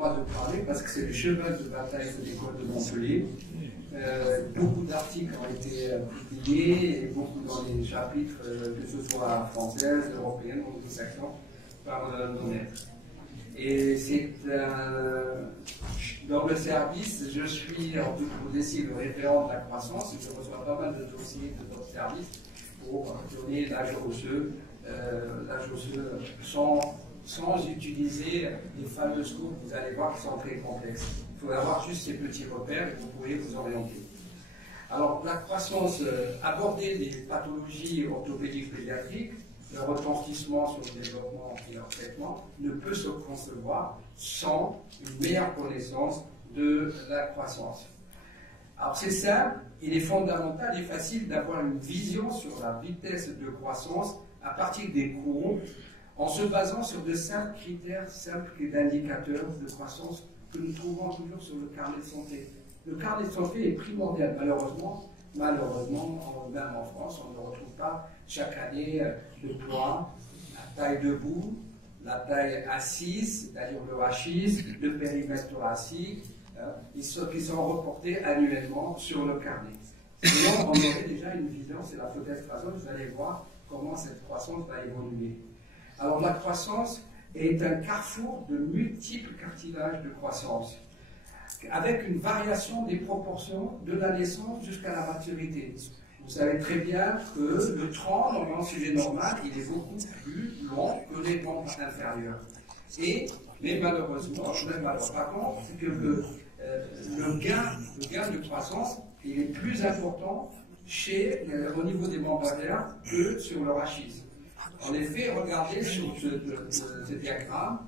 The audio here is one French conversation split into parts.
droit de parler parce que c'est le cheval de bataille de l'école de Montpellier. Beaucoup d'articles ont été publiés, et beaucoup dans les chapitres, que ce soit françaises, européennes, anglo-saxons, par nos maîtres. Et c'est dans le service, je suis en toute modestie le référent de la croissance, je reçois pas mal de dossiers de notre service pour donner l'âge osseux sans utiliser les fameuses courbes, vous allez voir, qui sont très complexes. Il faut avoir juste ces petits repères et vous pouvez vous orienter. Alors, la croissance, aborder les pathologies orthopédiques pédiatriques, le retentissement sur le développement et leur traitement, ne peut se concevoir sans une meilleure connaissance de la croissance. Alors, c'est simple, il est fondamental et facile d'avoir une vision sur la vitesse de croissance à partir des courbes, en se basant sur de simples critères, simples d'indicateurs de croissance que nous trouvons toujours sur le carnet de santé. Le carnet de santé est primordial, malheureusement, même en France, on ne retrouve pas chaque année le poids, la taille debout, la taille assise, c'est-à-dire le rachis, le périmètre thoracique, qui sont reportés annuellement sur le carnet. Sinon, on aurait déjà une vision, c'est la hypothèse phasole, vous allez voir comment cette croissance va évoluer. Alors la croissance est un carrefour de multiples cartilages de croissance, avec une variation des proportions de la naissance jusqu'à la maturité. Vous savez très bien que le tronc, dans un sujet normal, il est beaucoup plus long que les membres inférieurs. Mais malheureusement, par contre, c'est que le gain de croissance il est plus important au niveau des membres inférieurs que sur le rachis. En effet, regardez sur ce diagramme,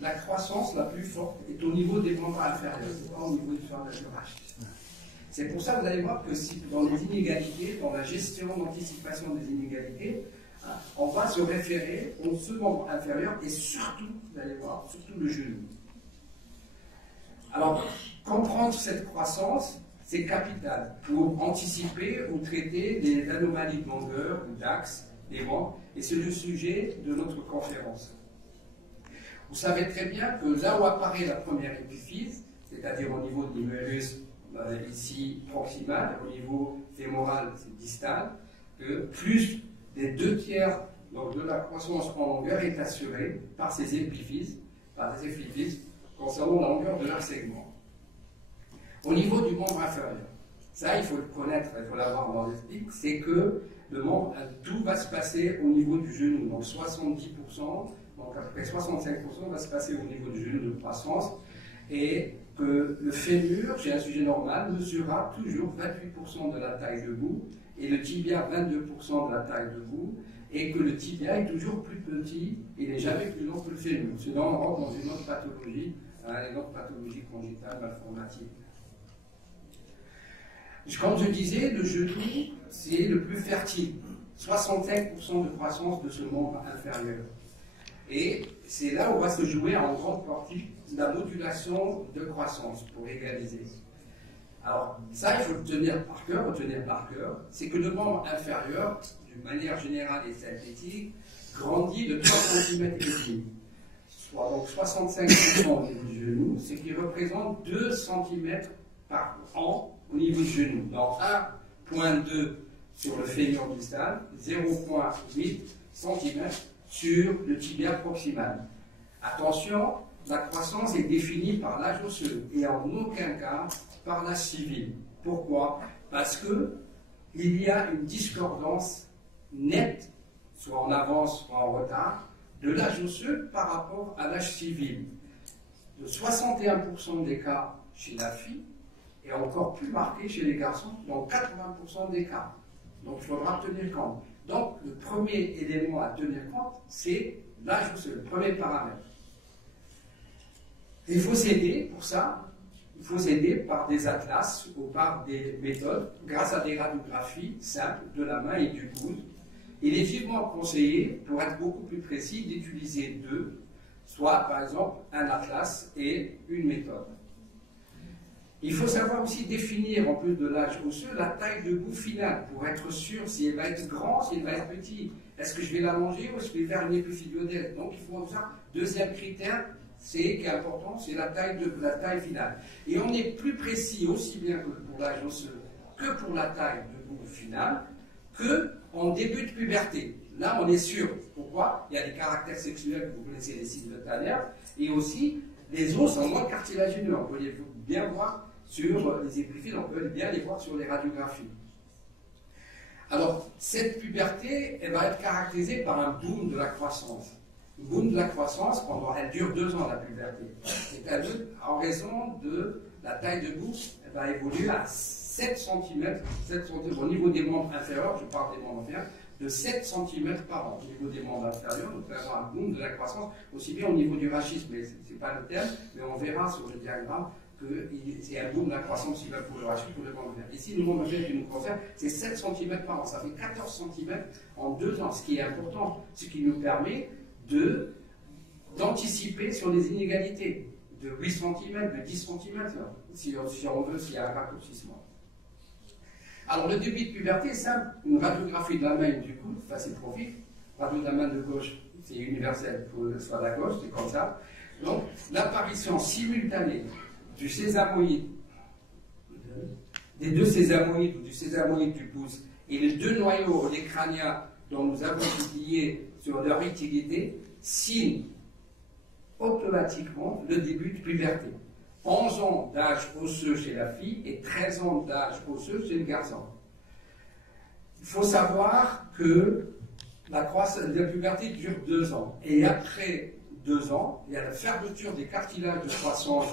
la croissance la plus forte est au niveau des membres inférieurs, pas au niveau du rachis. C'est pour ça que vous allez voir que si, dans les inégalités, dans la gestion d'anticipation des inégalités, on va se référer au second inférieur et surtout, vous allez voir, surtout le genou. Alors, comprendre cette croissance, c'est capital pour anticiper ou traiter des anomalies de longueur ou d'axe des membres, et c'est le sujet de notre conférence. Vous savez très bien que là où apparaît la première épiphyse, c'est-à-dire au niveau de l'humérus ici proximal, au niveau fémoral c'est distal, que plus des 2/3 donc, de la croissance en longueur est assurée par ces épiphyses, concernant la longueur de leur segment. Au niveau du membre inférieur, ça il faut le connaître, il faut l'avoir dans l'esprit, c'est que le membre, tout va se passer au niveau du genou, donc 70%, donc à peu près 65% va se passer au niveau du genou de croissance, et que le fémur, chez un sujet normal, mesurera toujours 28% de la taille debout, et le tibia 22% de la taille debout, et que le tibia est toujours plus petit, il n'est jamais plus long que le fémur. Sinon, on rentre dans une autre pathologie, une autre pathologie congénitale malformative. Comme je disais, le genou, c'est le plus fertile. 65% de croissance de ce membre inférieur. Et c'est là où va se jouer en grande partie la modulation de croissance pour égaliser. Alors, ça, il faut le tenir par cœur, c'est que le membre inférieur, d'une manière générale et synthétique, grandit de 3 cm et demi. Soit donc 65% du genou, ce qui représente 2 cm par an au niveau du genou. Donc 1,2 sur le fémur distal, 0,8 cm sur le tibia proximal. Attention, la croissance est définie par l'âge osseux et en aucun cas par l'âge civil. Pourquoi? Parce qu'il y a une discordance nette, soit en avance, soit en retard, de l'âge osseux par rapport à l'âge civil. De 61% des cas chez la fille, et encore plus marqué chez les garçons, dans 80% des cas. Donc il faudra tenir compte. Donc le premier élément à tenir compte, c'est l'âge osseux, le premier paramètre. Et il faut s'aider pour ça, il faut s'aider par des atlas ou par des méthodes, grâce à des radiographies simples de la main et du coude. Il est vivement conseillé, pour être beaucoup plus précis, d'utiliser deux, soit par exemple un atlas et une méthode. Il faut savoir aussi définir, en plus de l'âge osseux, la taille de bout finale, pour être sûr si elle va être grande, si elle va être petite. Est-ce que je vais la manger ou est-ce que je vais faire une épiphysioidèse? Donc il faut ça. Deuxième critère, C qui est important, c'est la taille finale. Et on est plus précis aussi bien que pour l'âge osseux que pour la taille de bout finale qu'en début de puberté. Là, on est sûr. Pourquoi? Il y a des caractères sexuels, vous connaissez les signes de Tanner, et aussi les os ont moins de cartilagineux. On peut les bien voir sur les épiphytes, on peut bien les voir sur les radiographies. Alors, cette puberté, elle va être caractérisée par un boom de la croissance. Le boom de la croissance, elle dure 2 ans, la puberté. En raison de la taille de bout, elle va évoluer à 7 cm, au niveau des membres inférieurs, je parle des membres inférieurs, de 7 cm par an. Au niveau des membres inférieurs, nous avons un boom de la croissance, aussi bien au niveau du rachis, mais ce n'est pas le terme, mais on verra sur le diagramme que c'est un boom de la croissance aussi bien pour le rachis que pour le membre inférieur. Ici, le membre inférieur qui nous concerne, c'est 7 cm par an. Ça fait 14 cm en 2 ans, ce qui est important, ce qui nous permet d'anticiper sur les inégalités de 8 cm, de 10 cm, si on veut, s'il y a un raccourcissement. Alors, le début de puberté est simple. Une radiographie de la main et du coude, facile profil. Radio de la main de gauche, c'est universel, il faut que ce soit la gauche, c'est comme ça. Donc, l'apparition simultanée du sésamoïde, des deux sésamoïdes ou du sésamoïde du pouce et les 2 noyaux des crâniens dont nous avons publié sur leur utilité signe automatiquement le début de puberté. 11 ans d'âge osseux chez la fille et 13 ans d'âge osseux chez le garçon. Il faut savoir que la puberté dure 2 ans. Et après 2 ans, il y a la fermeture des cartilages de croissance.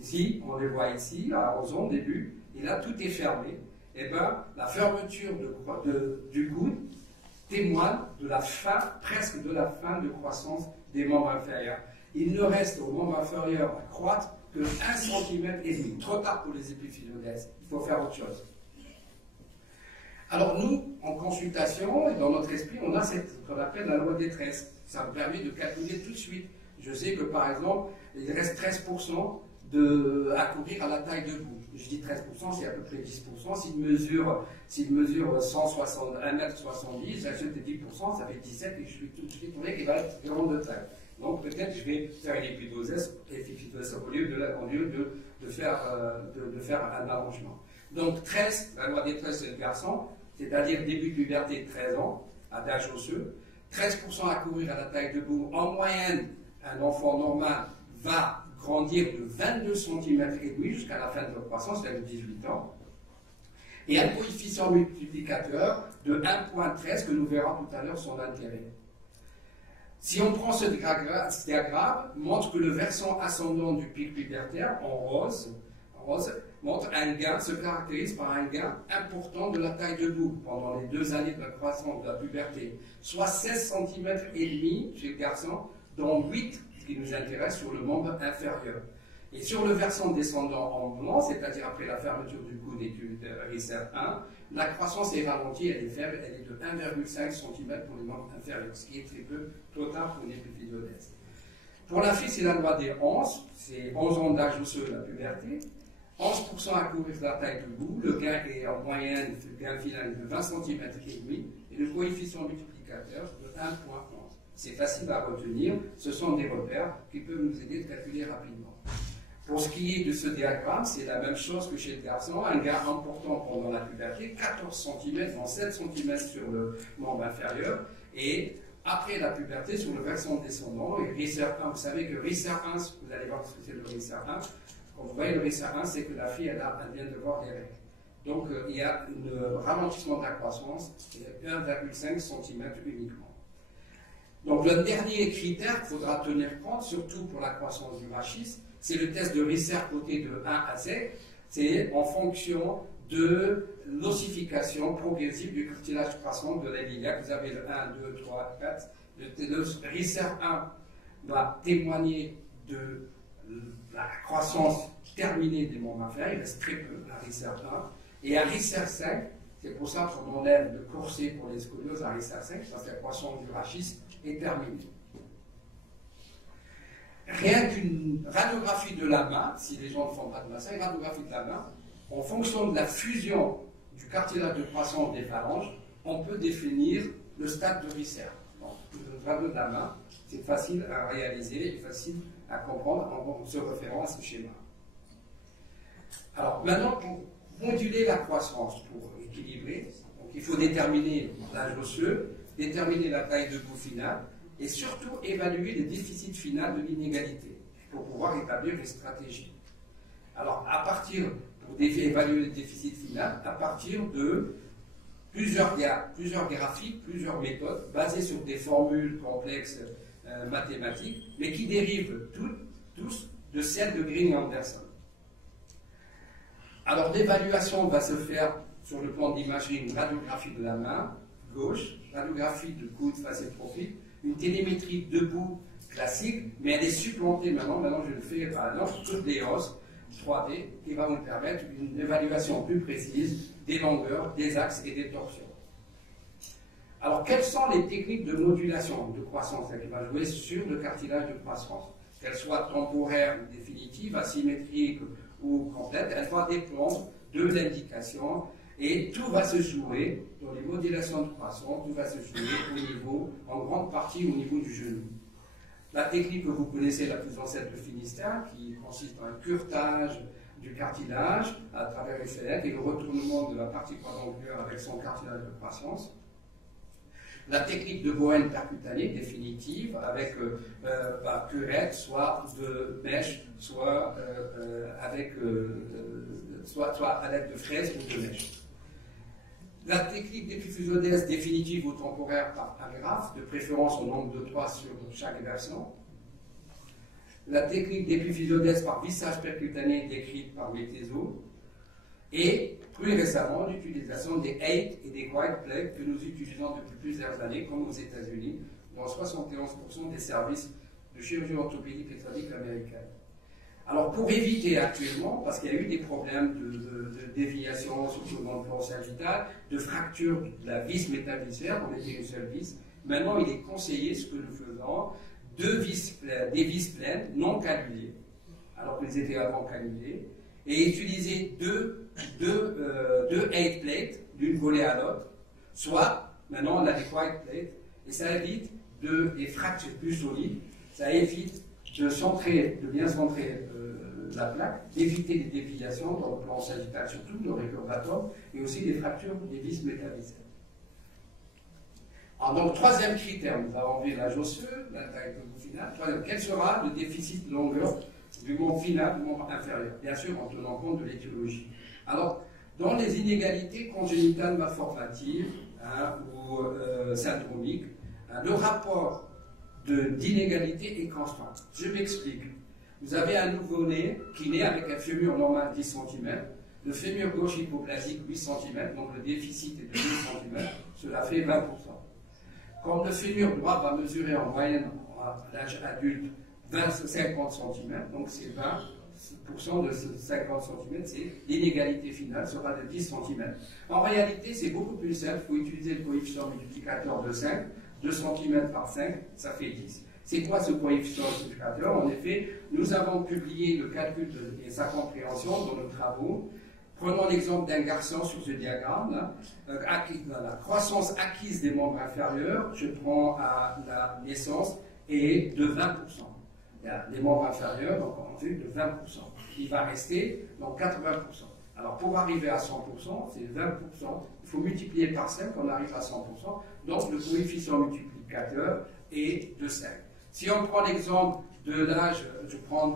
Ici, on les voit ici, à 11 ans au début, et là tout est fermé. Et bien, la fermeture du coude témoigne de la fin, presque de la fin de croissance des membres inférieurs. Il ne reste aux membres inférieurs à croître que 1,5 cm. Trop tard pour les épiphysiodes. Il faut faire autre chose. Alors nous, en consultation, et dans notre esprit, on a ce qu'on appelle la loi des 13. Ça me permet de calculer tout de suite. Je sais que par exemple, il reste 13% à courir à la taille de bout. Je dis 13%, c'est à peu près 10%. S'il mesure 1m70, j'ajoute 10%, ça fait 17 et je suis tout de suite tourné et va être grand de taille. Donc peut-être je vais faire une épidose au lieu de faire un arrangement. Donc 13, la loi des 13 c'est le garçon, c'est-à-dire début de puberté 13 ans, à d'âge osseux. 13% à courir à la taille de bout. En moyenne, un enfant normal va grandir de 22 cm et demi jusqu'à la fin de leur croissance, c'est-à-dire 18 ans. Et un coefficient multiplicateur de 1,13 que nous verrons tout à l'heure son intérêt. Si on prend ce diagramme, montre que le versant ascendant du pic pubertaire, en rose, montre un gain, se caractérise par un gain important de la taille de bout pendant les 2 années de la croissance de la puberté, soit 16 cm et demi chez le garçon, dont 8 qui nous intéresse sur le membre inférieur. Et sur le versant descendant en blanc, c'est-à-dire après la fermeture du coude et du récep 1, la croissance est ralentie, elle est faible, elle est de 1,5 cm pour les membres inférieurs, ce qui est très peu, trop tard pour une épiphysiodes. Pour la fille, c'est la loi des 11, c'est 11 ans d'âge osseux de la puberté, 11% à courir la taille de bout, le gain est en moyenne, le gain final de 20 cm et demi, et le coefficient multiplicateur de 1,11. C'est facile à retenir, ce sont des repères qui peuvent nous aider de calculer rapidement. Pour ce qui est de ce diagramme, c'est la même chose que chez le garçon, un gain important pendant la puberté, 14 cm, dans 7 cm sur le membre inférieur, et après la puberté sur le versant descendant, et RICER 1, vous savez que RICER 1, vous allez voir ce que c'est le RICER 1, quand vous voyez le RICER 1, c'est que la fille, elle vient de voir des règles. Donc il y a un ralentissement de la croissance, de 1,5 cm uniquement. Donc le dernier critère qu'il faudra tenir compte, surtout pour la croissance du rachis, c'est le test de RICER côté de 1 à 7. C'est en fonction de l'ossification progressive du cartilage croissant de l'iliaque. Vous avez le 1, 2, 3, 4. Le RICER 1 va témoigner de la croissance terminée des membres inférieurs. Il reste très peu à RICER 1. Et à RICER 5, c'est pour ça qu'on enlève le corset pour les scolioses à RICER 5, parce que la croissance du rachis est terminée. Rien qu'une radiographie de la main, si les gens ne font pas de massage, une radiographie de la main, en fonction de la fusion du cartilage de croissance des phalanges, on peut définir le stade de RICER. Donc, une radio de la main, c'est facile à réaliser et facile à comprendre en se référant à ce schéma. Alors maintenant, pour moduler la croissance, pour équilibrer, donc il faut déterminer l'âge osseux, déterminer la taille de bout finale, et surtout évaluer le déficit final de l'inégalité, pour pouvoir établir des stratégies. Alors, pour évaluer le déficit final, à partir de plusieurs graphiques, plusieurs méthodes, basées sur des formules complexes mathématiques, mais qui dérivent tous de celles de Green et Anderson. Alors, l'évaluation va se faire sur le plan d'imagerie, une radiographie de la main gauche, radiographie de coude, face et profil, une télémétrie debout classique, mais elle est supplantée maintenant je le fais par exemple toutes les os 3D qui va nous permettre une évaluation plus précise des longueurs, des axes et des torsions. Alors, quelles sont les techniques de modulation de croissance qui va jouer sur le cartilage de croissance? Qu'elles soient temporaires ou définitives, asymétriques ou complètes, elles vont dépendre de l'indication et tout va se jouer dans les modélations de croissance, tout va se jouer en grande partie au niveau du genou. La technique que vous connaissez la plus ancienne de Finistère, qui consiste en un curetage du cartilage à travers les fenêtres et le retournement de la partie quadrangulaire avec son cartilage de croissance. La technique de Bowen percutanée définitive avec curette, soit de mèche, soit à l'aide de fraises ou de mèche. La technique d'épiphysiodèse définitive ou temporaire par agrafe, de préférence au nombre de 3 sur chaque versant. La technique d'épiphysiodèse par vissage percutané décrite par Metteso. Et plus récemment, l'utilisation des 8 et des white plaques que nous utilisons depuis plusieurs années, comme aux États-Unis, dans 71% des services de chirurgie orthopédique et tragique américaine. Alors, pour éviter actuellement, parce qu'il y a eu des problèmes de déviation, surtout dans le plan sagittal, de fracture de la vis métaviscère, on était une seule vis, maintenant il est conseillé, ce que nous faisons, des vis pleines, non cannulées, alors qu'elles étaient avant cannulées, et utiliser deux 8 plates d'une volée à l'autre, soit, maintenant on a des white plates, et ça évite des fractures plus solides, ça évite de bien centrer la plaque, d'éviter les déviations dans le plan sagittal, surtout dans les curvatums, et aussi des fractures des vis métaviscères. Alors, donc, troisième critère, nous avons vu l'âge osseux, la taille de bout final. Troisième, quel sera le déficit de longueur du membre final, du membre inférieur? Bien sûr, en tenant compte de l'étiologie. Alors, dans les inégalités congénitales malformatives ou syndromiques, le rapport d'inégalité est constant. Je m'explique. Vous avez un nouveau-né qui naît avec un fémur normal 10 cm, le fémur gauche hypoplasique 8 cm, donc le déficit est de 2 cm, cela fait 20%. Quand le fémur droit va mesurer en moyenne à l'âge adulte 50 cm, donc c'est 20% de ce 50 cm, c'est l'inégalité finale sera de 10 cm. En réalité, c'est beaucoup plus simple, il faut utiliser le coefficient multiplicateur de 5, 2 cm par 5, ça fait 10. C'est quoi ce coefficient multiplicateur? En effet, nous avons publié le calcul et sa compréhension dans nos travaux. Prenons l'exemple d'un garçon sur ce diagramme. La croissance acquise des membres inférieurs, je prends à la naissance, est de 20%. Il y a des membres inférieurs, donc on fait de 20%. Il va rester donc 80%. Alors pour arriver à 100%, c'est 20%. Il faut multiplier par 5, on arrive à 100%. Donc le coefficient multiplicateur est de 5. Si on prend l'exemple de l'âge, je prends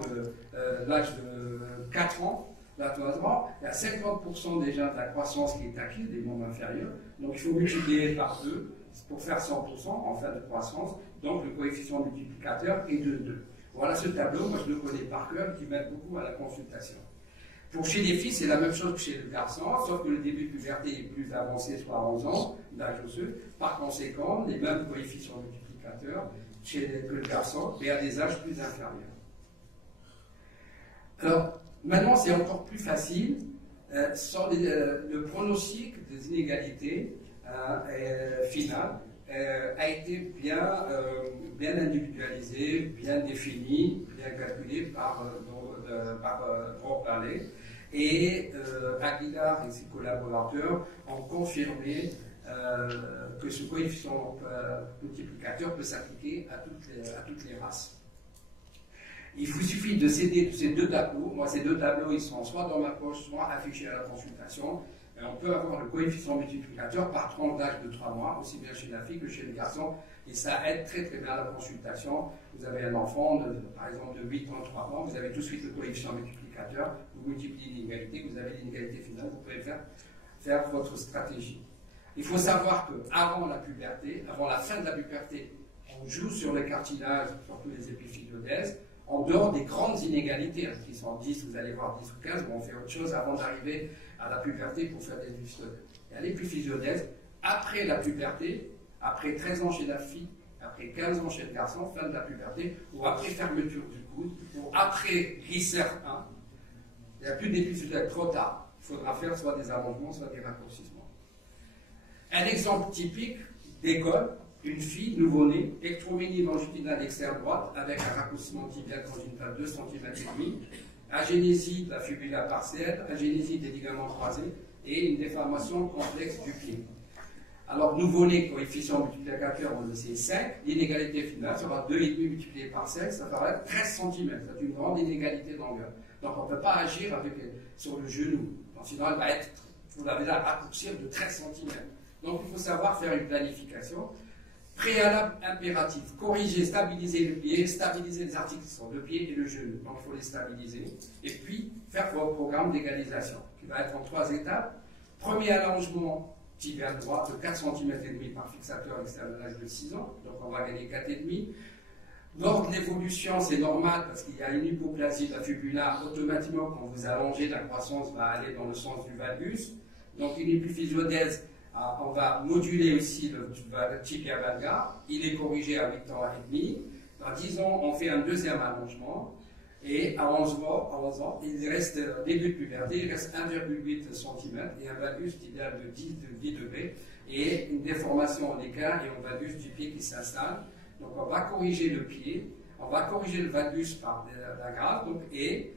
l'âge de 4 ans, il y a 50% déjà de la croissance qui est acquise des membres inférieurs. Donc il faut multiplier par 2 pour faire 100% en fin de croissance. Donc le coefficient multiplicateur est de 2. Voilà ce tableau, moi je le connais par cœur, qui m'aide beaucoup à la consultation. Pour chez les filles, c'est la même chose que chez le garçon, sauf que le début de puberté est plus avancé, soit à 11 ans, d'âge osseux. Par conséquent, les mêmes coefficients multiplicateurs que le garçon, mais à des âges plus inférieurs. Alors, maintenant, c'est encore plus facile. Le pronostic des inégalités finales a été bien individualisé, bien défini, bien calculé par Roch-Palais. Et Aguilar et ses collaborateurs ont confirmé que ce coefficient multiplicateur peut s'appliquer à toutes les races. Il vous suffit de céder ces deux tableaux. Moi, ces deux tableaux, ils sont soit dans ma poche, soit affichés à la consultation. Et on peut avoir le coefficient multiplicateur par tranche d'âge de 3 mois, aussi bien chez la fille que chez le garçon. Et ça aide très très bien à la consultation. Vous avez un enfant, par exemple, de 8 ans, 3 mois, vous avez tout de suite le coefficient multiplicateur, vous multipliez l'inégalité, vous avez l'inégalité finale, vous pouvez faire votre stratégie. Il faut savoir qu'avant la puberté, avant la fin de la puberté, on joue sur les cartilages, surtout les épiphysioidèses, en dehors des grandes inégalités, hein, qui sont 10, vous allez voir 10 ou 15, mais on fait autre chose avant d'arriver à la puberté pour faire des épiphysioidèses. Il y a l'épiphysioidèse, après la puberté, après 13 ans chez la fille, après 15 ans chez le garçon, fin de la puberté, ou après fermeture du coude, ou après glycère 1, il n'y a plus d'épiphysioidèse trop tard. Il faudra faire soit des allongements, soit des raccourcissements. Un exemple typique d'école, une fille nouveau-née, ectroménie longitudinale externe droite avec un raccourcissement tibial congénital 2 cm et demi, agénésie de la fibula partielle, agénésie des ligaments croisés et une déformation complexe du pied. Alors, nouveau-né, coefficient multiplicateur, on le sait, 5. L'inégalité finale sera 2,5 multiplié par 5, ça fera 13 cm. C'est une grande inégalité de longueur. Donc, on ne peut pas agir sur le genou. Donc, sinon, elle va être, vous l'avez là, raccourcir de 13 cm. Donc, il faut savoir faire une planification. Préalable impératif, corriger, stabiliser le pied, stabiliser les articles qui sont le pied et le genou. Donc, il faut les stabiliser. Et puis, faire votre programme d'égalisation, qui va être en 3 étapes. Premier allongement tibial droit de 4 cm et demi par fixateur externe à l'âge de 6 ans. Donc, on va gagner 4,5. L'ordre de l'évolution, c'est normal parce qu'il y a une hypoplasie de la fibula. Automatiquement, quand vous allongez, la croissance va aller dans le sens du valgus. Donc, une épiphysioidèse, on va moduler aussi le tibia valgus. Il est corrigé à 8 ans et demi. Dans 10 ans, on fait un deuxième allongement. Et à 11 ans, il reste, début de puberté, il reste 1,8 cm et un valgus tibial de 10 degrés et une déformation en écart et un valgus du pied qui s'installe. Donc on va corriger le pied, on va corriger le valgus par la grave, et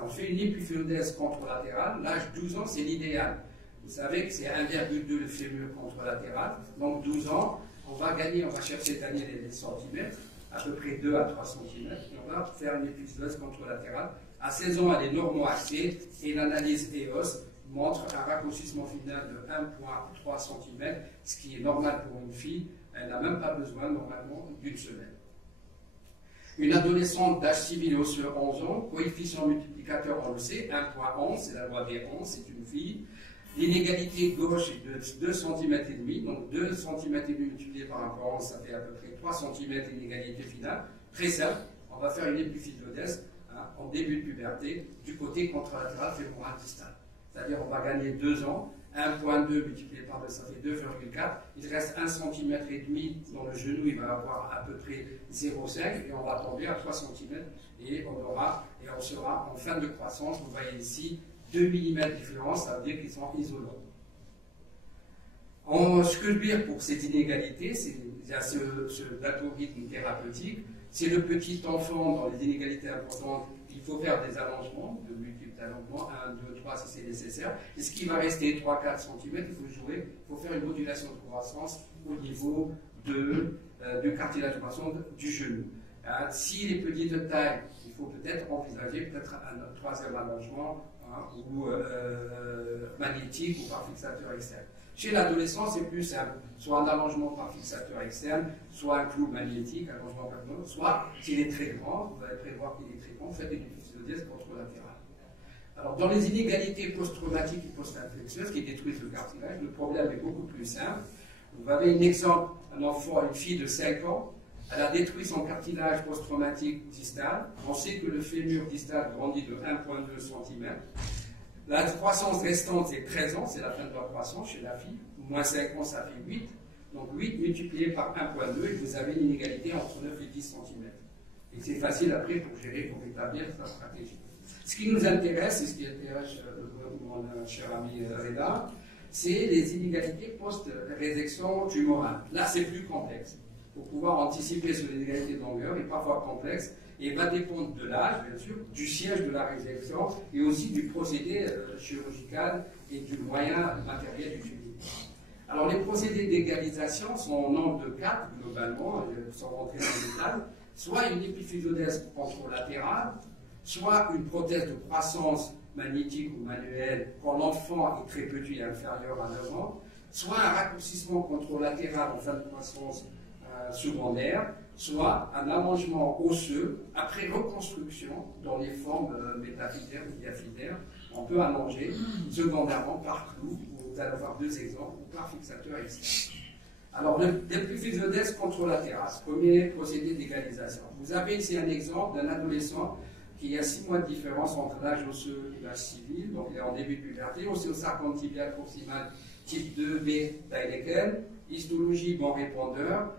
on fait une épiphysioidèse contralatérale. L'âge 12 ans, c'est l'idéal. Vous savez que c'est 1,2 le fémur contralatéral, donc 12 ans, on va chercher cette année les centimètres, à peu près 2 à 3 cm, et on va faire une épiphysioidèse contralatérale. À 16 ans, elle est normo-axée, et l'analyse EOS montre un raccourcissement final de 1,3 cm, ce qui est normal pour une fille. Elle n'a même pas besoin, normalement, d'une semaine. Une adolescente d'âge civil sur 11 ans, coefficient multiplicateur, on le sait, 1,11, c'est la loi des 11, c'est une fille. L'inégalité gauche est de 2 cm et demi, donc 2 cm et demi multiplié par 1,11, ça fait à peu près 3 cm inégalité finale. Très simple, on va faire une épiphysioidèse en début de puberté du côté contralatéral fémoral distal. C'est-à-dire on va gagner 2 ans, 1,2 multiplié par 2, ça fait 2,4. Il reste 1 cm et demi dans le genou, il va avoir à peu près 0,5 et on va tomber à 3 cm et on sera en fin de croissance. Vous voyez ici 2 mm de différence, ça veut dire qu'ils sont isolants. Ce que je veux dire pour cette inégalité, il y a ce algorithme thérapeutique. C'est le petit enfant dans les inégalités importantes, il faut faire des allongements, de multiples allongements, 1, 2, 3 si c'est nécessaire. Et ce qui va rester 3-4 cm, il faut jouer, il faut faire une modulation de croissance au niveau du cartilage de croissance du genou. S'il est petit de taille, il faut peut-être envisager un troisième allongement ou magnétique ou par fixateur externe. Chez l'adolescent, c'est plus simple. Soit un allongement par fixateur externe, soit un clou magnétique, allongement par clou, soit s'il est très grand, vous allez prévoir qu'il est très grand, faites une épiphysioidèse contralatérale. Alors, dans les inégalités post-traumatiques et post-infectieuses qui détruisent le cartilage, le problème est beaucoup plus simple. Vous avez un exemple, un enfant, une fille de 5 ans, elle a détruit son cartilage post-traumatique distal. On sait que le fémur distal grandit de 1,2 cm. La croissance restante, c'est 13 ans, c'est la fin de la croissance chez la fille. Moins 5 ans, ça fait 8. Donc 8 multiplié par 1,2 et vous avez une inégalité entre 9 et 10 cm. Et c'est facile après pour gérer, pour établir sa stratégie. Ce qui nous intéresse, et ce qui intéresse mon cher ami Reda, c'est les inégalités post-résection tumorale. Là, c'est plus complexe. Pour pouvoir anticiper sur les inégalités de longueur est parfois complexe et va dépendre de l'âge, bien sûr, du siège de la résection et aussi du procédé chirurgical et du moyen matériel utilisé. Alors, les procédés d'égalisation sont au nombre de 4 globalement, sans rentrer dans les détails. soit une épiphysiodèse contralatérale, soit une prothèse de croissance magnétique ou manuelle quand l'enfant est très petit et inférieur à 9 ans, soit un raccourcissement contralatéral en fin de croissance secondaire, soit un allongement osseux après reconstruction dans les formes métaphysaires ou diaphysaires. On peut allonger secondairement par clou, vous allez voir 2 exemples, ou par fixateur externe. Alors, l'épiphysiodèse contralatérale, premier procédé d'égalisation. Vous avez ici un exemple d'un adolescent qui a 6 mois de différence entre l'âge osseux et l'âge civil, donc il est en début de puberté, ostéosarcome tibial proximal type 2B Dailekel, histologie bon répondeur,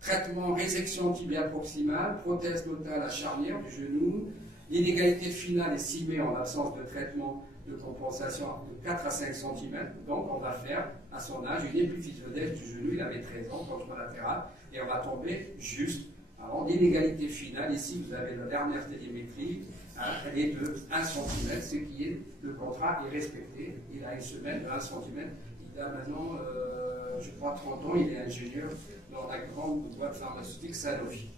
traitement résection tibiale proximale, prothèse totale à charnière du genou, l'inégalité finale est simée en l'absence de traitement de compensation de 4 à 5 cm, donc on va faire à son âge une épiphysiodèse du genou, il avait 13 ans, contralatéral, et on va tomber juste. Alors l'inégalité finale, ici vous avez la dernière télémétrie, elle est de 1 cm, ce qui est, le contrat est respecté, il a une semaine de 1 cm, il a maintenant, je crois, 30 ans, il est ingénieur dans la grande boîte pharmaceutique Sanofi.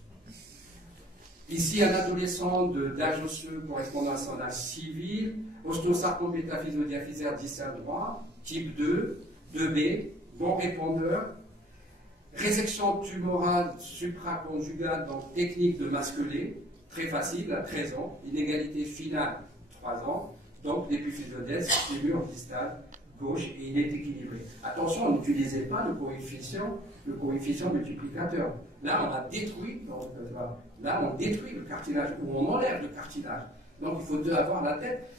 Ici, un adolescent d'âge osseux correspondant à son âge civil, ostéosarcome métaphysodiaphysaire distal droit, type 2, 2B, bon répondeur, résection tumorale supraconjugale, donc technique de masquelé, très facile, à 13 ans, inégalité finale, 3 ans, donc l'épiphysiodèse, fémur distal gauche, et il est équilibré. Attention, n'utilisez pas le coefficient multiplicateur. Là, on a détruit, là, on détruit le cartilage, ou on enlève le cartilage. Donc, il faut avoir la tête.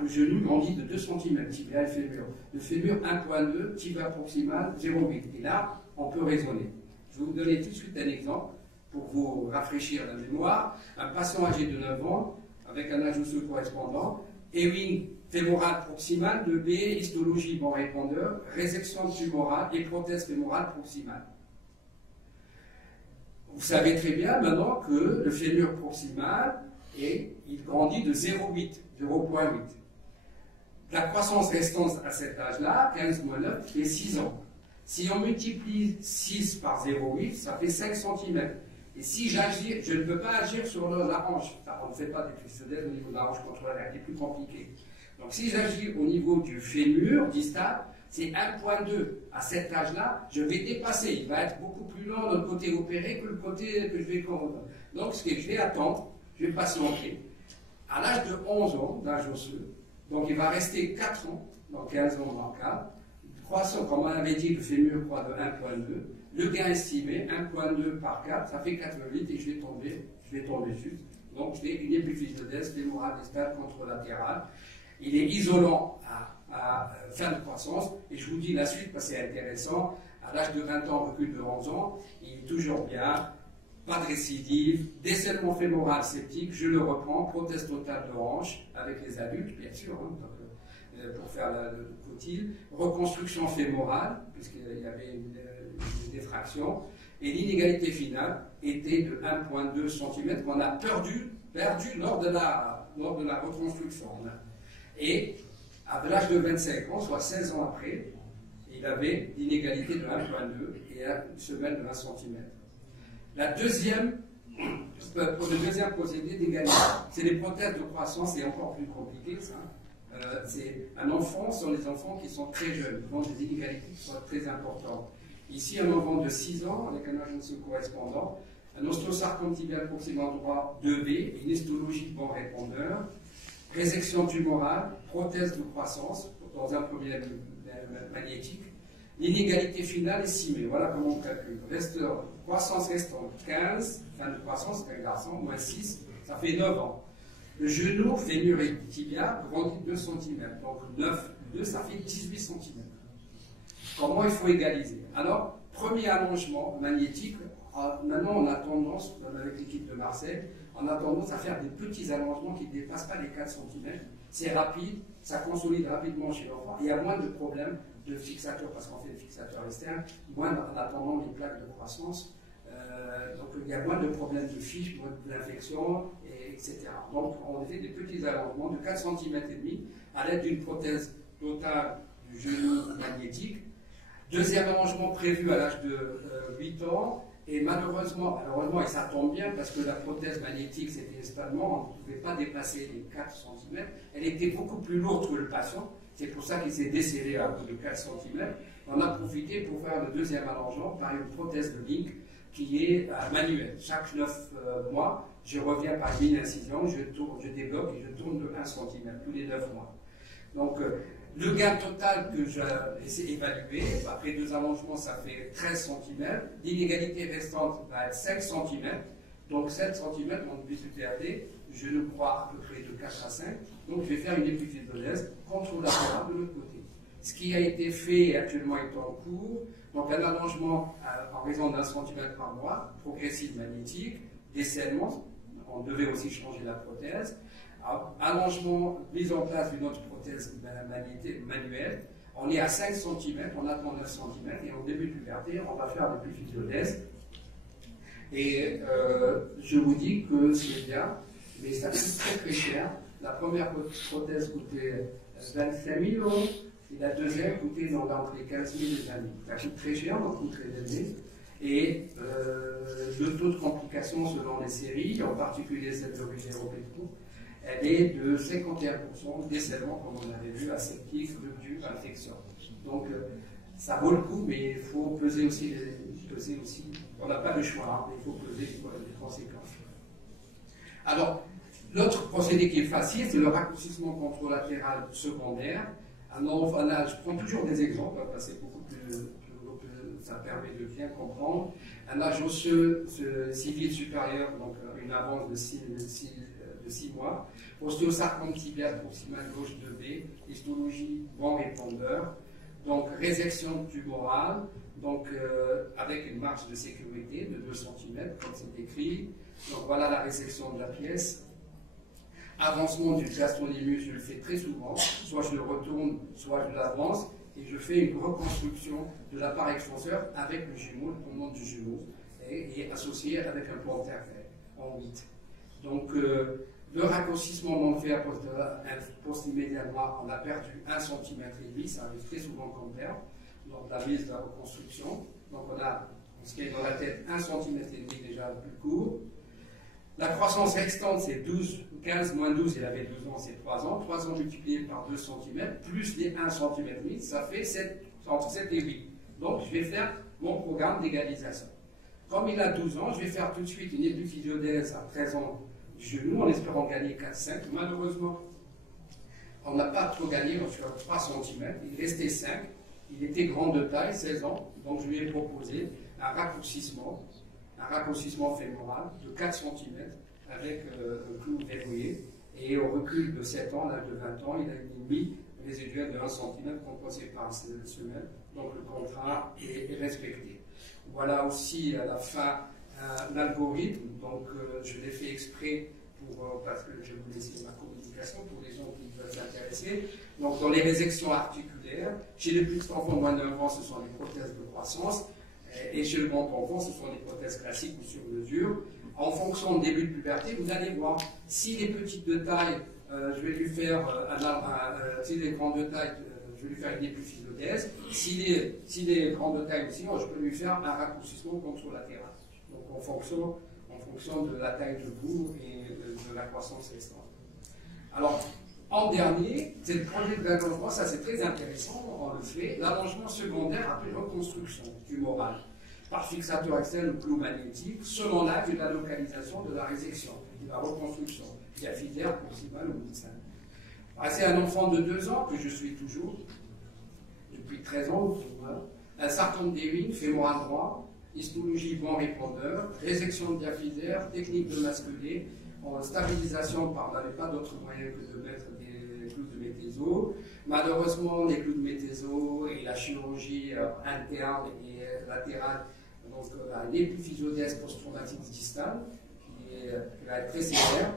Le genou grandit de 2 cm, tibia et fémur. Le fémur, 1,2, tibia proximal, 0,8. Et là, on peut raisonner. Je vais vous donner tout de suite un exemple pour vous rafraîchir la mémoire. Un patient âgé de 9 ans, avec un âge osseux correspondant, Ewing fémorale proximale, 2B, histologie bon répondeur, résection tumorale et prothèse fémorale proximale. Vous savez très bien maintenant que le fémur proximal, il grandit de 0,8. La croissance restante à cet âge-là, 15 moins 9, fait 6 ans. Si on multiplie 6 par 0,8, ça fait 5 cm. Et si j'agis, je ne peux pas agir sur la hanche. On ne fait pas d'épiphysiodèse au niveau de la hanche contralaire, c'est plus compliqué. Donc si j'agis au niveau du fémur distal, c'est 1,2. À cet âge-là, je vais dépasser. Il va être beaucoup plus lent le côté opéré que le côté que je vais corrompre. Donc ce que je vais attendre, je vais patienter. À l'âge de 11 ans, d'âge osseux, donc il va rester 4 ans, dans 15 ans dans le cas, croissant, comme on avait dit, le fémur croît de 1,2. Le gain estimé, 1,2 par 4, ça fait 4,8 et je vais tomber juste. Donc j'ai une épiphysiodèse fémorale distale contralatérale. Il est isolant à fin de croissance, et je vous dis la suite parce que c'est intéressant. À l'âge de 20 ans, recul de 11 ans, il est toujours bien, pas de récidive, décèlement fémoral septique, je le reprends, prothèse totale de hanche, avec les adultes, bien sûr, hein, donc, pour faire le cotyle, reconstruction fémorale, puisqu'il y avait une défraction, et l'inégalité finale était de 1,2 cm qu'on a perdu lors de la reconstruction. Et à l'âge de 25 ans, soit 16 ans après, il avait l'inégalité de 1,2 et une semelle de 1 cm. Pour le deuxième procédé d'égalisation, c'est les prothèses de croissance, c'est encore plus compliqué ça. C'est un enfant, ce sont les enfants qui sont très jeunes, qui ont des inégalités qui sont très importantes. Ici, un enfant de 6 ans, avec un âge osseux correspondant, un ostéosarcome tibial proximal droit 2B, une histologie bon répondeur, résection tumorale, prothèse de croissance, dans un premier magnétique, l'inégalité finale est simée. Voilà comment on calcule. Croissance restante 15, fin de croissance, c'est un garçon, moins 6, ça fait 9 ans. Le genou, fémur et tibia grandit de 2 cm. Donc 9, 2, ça fait 18 cm. Comment il faut égaliser? Alors, premier allongement magnétique, maintenant on a tendance, avec l'équipe de Marseille, on a tendance à faire des petits allongements qui ne dépassent pas les 4 cm. C'est rapide, ça consolide rapidement chez l'enfant. Il y a moins de problèmes de fixateur, parce qu'on fait des fixateurs externes, moins en attendant les plaques de croissance. Donc il y a moins de problèmes de fiches, moins d'infections, etc. Donc on fait des petits allongements de 4 cm et demi à l'aide d'une prothèse totale du genou magnétique. Deuxième allongement prévu à l'âge de 8 ans, Et malheureusement, et ça tombe bien parce que la prothèse magnétique, c'était installement, on ne pouvait pas dépasser les 4 cm. Elle était beaucoup plus lourde que le patient. C'est pour ça qu'il s'est desserré à bout de 4 cm. On a profité pour faire le deuxième allongement par une prothèse de Link qui est manuelle. Chaque 9 mois, je reviens par une incision, je débloque et je tourne de 1 cm tous les 9 mois. Donc, le gain total que j'ai évalué, après 2 allongements, ça fait 13 cm. L'inégalité restante va être 5 cm. Donc 7 cm en BQTAD, je le crois à peu près de 4 à 5. Donc je vais faire une épiphyseolaire contralatérale de l'autre côté. Ce qui a été fait actuellement est en cours. Donc un allongement en raison d'1 cm par mois, progressif magnétique, descellement. On devait aussi changer la prothèse. Allongement, mise en place d'une autre prothèse manuelle. On est à 5 cm, on attend 9 cm et en début de puberté, on va faire l'épiphyseolaire. Et je vous dis que c'est bien, mais ça coûte très très cher. La première prothèse coûtait 25 000 euros et la deuxième coûtait entre les 15 000 et 20 000. Ça coûte très cher, donc coûte très élevé. Et le taux de complications selon les séries, en particulier celle d'origine européenne, elle est de 51% décèlement, comme on avait vu, aseptique, rupture, infection. Donc ça vaut le coup, mais il faut peser aussi, on n'a pas le choix, mais il faut peser les conséquences. Alors, l'autre procédé qui est facile, c'est le raccourcissement controlatéral secondaire. Je prends toujours des exemples, parce que c'est beaucoup plus, ça permet de bien comprendre. Un âge osseux civil supérieur, donc une avance de 6 mois. Ostéosarcome tibial proximal gauche 2B, histologie bon répondeur. Donc résection tumorale, donc avec une marge de sécurité de 2 cm, comme c'est écrit. Donc voilà la résection de la pièce. Avancement du gastrocnémus, je le fais très souvent. Soit je le retourne, soit je l'avance. Et je fais une reconstruction de l'appareil extenseur avec le jumeau, le pendant du jumeau, et associé avec un pont interfère en 8. Donc le raccourcissement mammaire post-immédiatement, on a perdu 1 cm et demi, ça arrive très souvent qu'on perd lors de la mise de la reconstruction. Donc on a ce qui est dans la tête 1 cm et demi déjà plus court. La croissance restante, c'est 15 moins 12, il avait 12 ans, c'est 3 ans. 3 ans multiplié par 2 cm, plus les 1 cm et demi, ça fait entre 7 et 8. Donc je vais faire mon programme d'égalisation. Comme il a 12 ans, je vais faire tout de suite une épiphyseolaire à 13 ans du genou, en espérant gagner 4-5. Malheureusement, on n'a pas trop gagné, on sur 3 cm, il restait 5. Il était grand de taille, 16 ans, donc je lui ai proposé un raccourcissement fémoral de 4 cm avec un clou verrouillé. Et au recul de 7 ans, à l'âge de 20 ans, il a une limite résiduelle de 1 cm compensée par une semelle. Donc le contrat est respecté. Voilà aussi à la fin l'algorithme. Donc je l'ai fait exprès parce que je voulais essayer ma communication pour les gens qui veulent s'intéresser. Donc dans les résections articulaires, chez les petits enfants moins de 9 ans, ce sont les prothèses de croissance. Et chez le grand enfant, ce sont des prothèses classiques ou sur mesure. En fonction du début de puberté, vous allez voir, s'il est petit de taille, je vais lui faire, s'il est grand de taille, je vais lui faire une épiphyseolaire. S'il est grand de taille aussi, je peux lui faire un raccourcissement contralatéral. Donc en fonction de la taille de bout et de la croissance restante. Alors, en dernier, c'est le projet de l'allongement, ça c'est très intéressant, on le fait, l'allongement secondaire après reconstruction tumorale, par fixateur axial ou clou magnétique, selon l'âge et la localisation de la résection, de la reconstruction, diaphysaire, proximale ou mixale. C'est un enfant de 2 ans, que je suis toujours, depuis 13 ans, un sarcome d'Ewing, fémoral droit, histologie bon répondeur, résection de diaphysaire, technique de masculé, en stabilisation on n'avait pas d'autre moyen que de mettre des clous de météso. Malheureusement, les clous de météso et la chirurgie interne et latérale, donc l'épiphyseolaire post-traumatique distale, qui va être très sévère.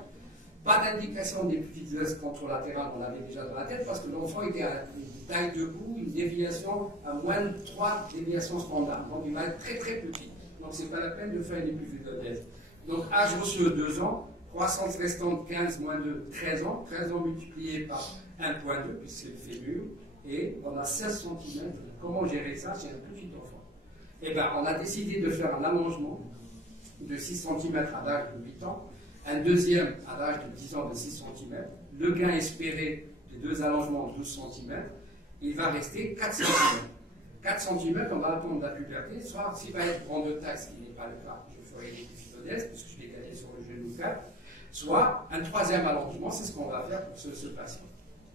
Pas d'indication d'épiphyseolaire contralatérale, on l'avait déjà dans la tête, parce que l'enfant était à une taille debout, une déviation à moins de 3 déviations standards. Donc il va être très très petit. Donc c'est pas la peine de faire une épiphyseolaire. Donc âge osseux 2 ans. Croissance restante 15 moins 2, 13 ans. 13 ans multiplié par 1,2, puisque c'est le fémur. Et on a 16 cm. Comment gérer ça chez un petit enfant? Eh bien, on a décidé de faire un allongement de 6 cm à l'âge de 8 ans, un deuxième à l'âge de 10 ans de 6 cm. Le gain espéré des deux allongements de 12 cm, il va rester 4 cm. 4 cm, on va attendre la puberté, soit s'il va être grand de taille, ce qui n'est pas le cas, je ferai une épiphyse parce que je l'ai gagné sur le genou 4, soit un troisième allongement, c'est ce qu'on va faire pour ce patient.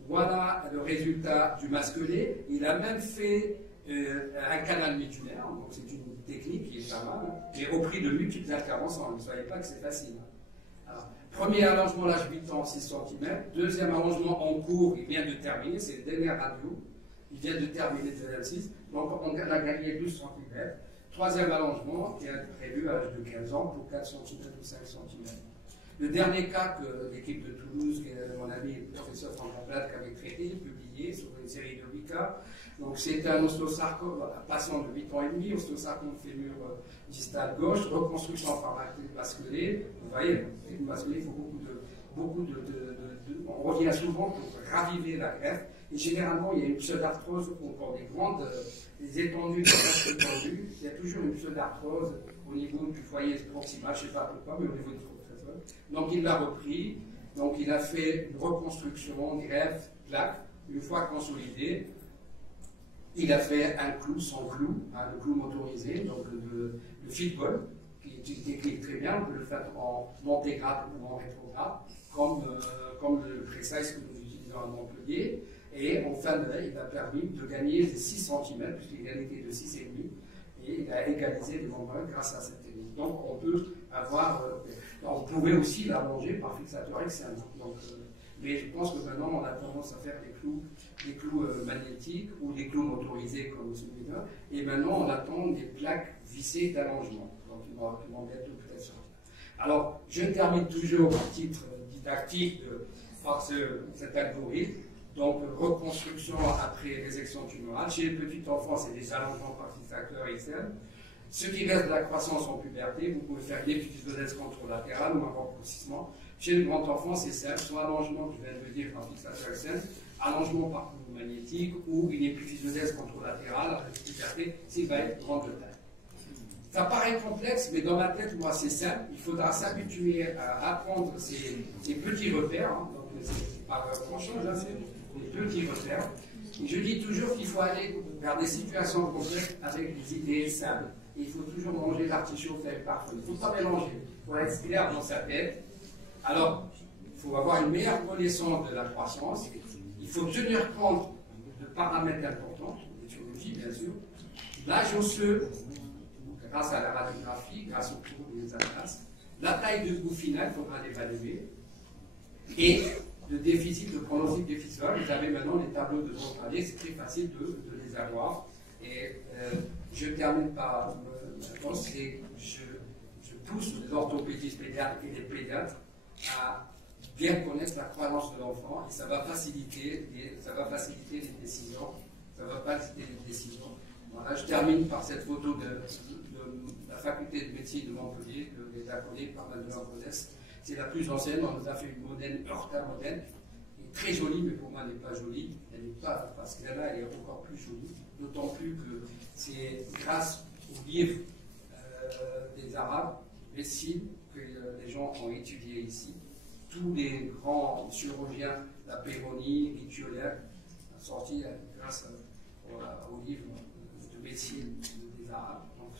Voilà le résultat du masculé. Il a même fait un canal médullaire, donc c'est une technique qui est pas mal, et au prix de multiples interventions. Ne soyez pas que c'est facile. Alors, premier allongement à l'âge 8 ans, 6 cm. Deuxième allongement en cours, il vient de terminer, c'est le dernier radio. Il vient de terminer l'exercice, donc on a gagné 12 cm. Troisième allongement qui est prévu à l'âge de 15 ans pour 4 cm ou 5 cm. Le dernier cas que l'équipe de Toulouse, qui est mon ami le professeur Franck Plate, qui avait traité, publié sur une série de 8 cas. Donc c'est un ostéosarcome, un patient de 8 ans et demi, ostéosarcome fémur distal gauche, reconstruction pharmacologique vasculaire. Vous voyez, une vasculaire, il faut on revient souvent pour raviver la greffe. Et généralement, il y a une pseudarthrose pour des grandes, des étendues, des vastes étendues. Il y a toujours une pseudarthrose au niveau du foyer proximal, je ne sais pas pourquoi, mais au niveau du professeur. Donc il l'a repris, donc il a fait une reconstruction, greffe, plaque, une fois consolidé. Il a fait un clou sans clou, le clou motorisé, donc le feedball, qui est une technique très bien, on peut le faire en antégrade ou en rétrograde, comme le précise que nous utilisons à Montpellier. Et en fin d'année, il a permis de gagner des 6 cm, puisqu'il a été de 6,5, et il a égalisé les membranes grâce à cette technique. Donc on peut avoir, on pouvait aussi l'allonger par fixateur externe. Donc, mais je pense que maintenant on a tendance à faire des clous magnétiques ou des clous motorisés comme celui-là, et maintenant on attend des plaques vissées d'allongement. Donc ils vont bientôt peut-être sortir. Alors je termine toujours à titre didactique par cet algorithme. Donc, reconstruction après résection tumorale. Chez les petits enfants, c'est des allongements par fixateur externe. Ce qui reste de la croissance en puberté, vous pouvez faire une épiphyse contralatérale ou un regrossissement. Chez le grand enfant, c'est simple, soit allongement, je viens de le dire, par fixateur externe, allongement par courant magnétique ou une épiphyse contralatérale avec puberté, s'il va être grand de taille. Ça paraît complexe, mais dans ma tête, moi, c'est simple. Il faudra s'habituer à apprendre ces petits repères. Hein. Donc, c'est pas grand-chose, hein, c'est des petits repères. Et je dis toujours qu'il faut aller vers des situations complexes avec des idées simples. Et il faut toujours manger l'artichaut fait parfait. Il ne faut pas mélanger. Il faut être clair dans sa tête. Alors, il faut avoir une meilleure connaissance de la croissance. Il faut tenir compte de paramètres importants, l'étiologie, bien sûr. L'âge osseux, grâce à la radiographie, grâce au cours des atlas. La taille de bout final, il faudra l'évaluer. Et le déficit, le pronostic déficitaire, vous avez maintenant les tableaux de Montralier, c'est très facile de les avoir. Et je termine par je pousse les orthopédistes pédiatres et les pédiatres à bien connaître la croyance de l'enfant et ça va faciliter les décisions. Ça va faciliter les décisions. Voilà, je termine par cette photo de la faculté de médecine de Montpellier, qui est accolée par Manuel Rodès. C'est la plus ancienne, on nous a fait une modèle, Heurta modèle, qui est très jolie, mais pour moi elle n'est pas jolie. Elle n'est pas, parce que là elle est encore plus jolie, d'autant plus que c'est grâce aux livres des Arabes, médecine, que les gens ont étudié ici. Tous les grands chirurgiens, la Péroni, Guicciolère, ont sorti grâce aux livres de médecine des Arabes. Donc,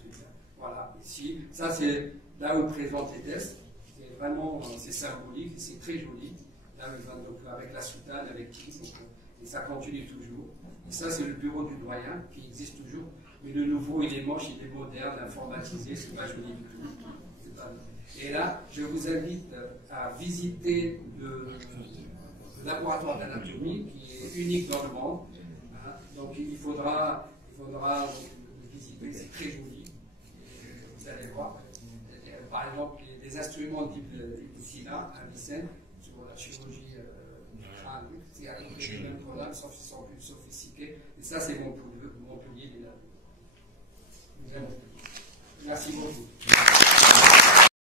voilà, ici, ça c'est là où on présente les tests. C'est vraiment, c'est symbolique, c'est très joli. Là, donc, avec la soutane, avec qui, et ça continue toujours. Et ça, c'est le bureau du doyen qui existe toujours. Mais le nouveau, il est moche, il est moderne, informatisé, c'est pas joli du tout. Pas... Et là, je vous invite à visiter le laboratoire d'anatomie qui est unique dans le monde. Donc, il faudra le visiter, c'est très joli. Vous allez voir. Par exemple, les instruments type SINA, un Vicenne, sur la chirurgie c'est avec les mêmes programmes, sont plus sophistiqués. Et ça, c'est Montpellier. Merci beaucoup.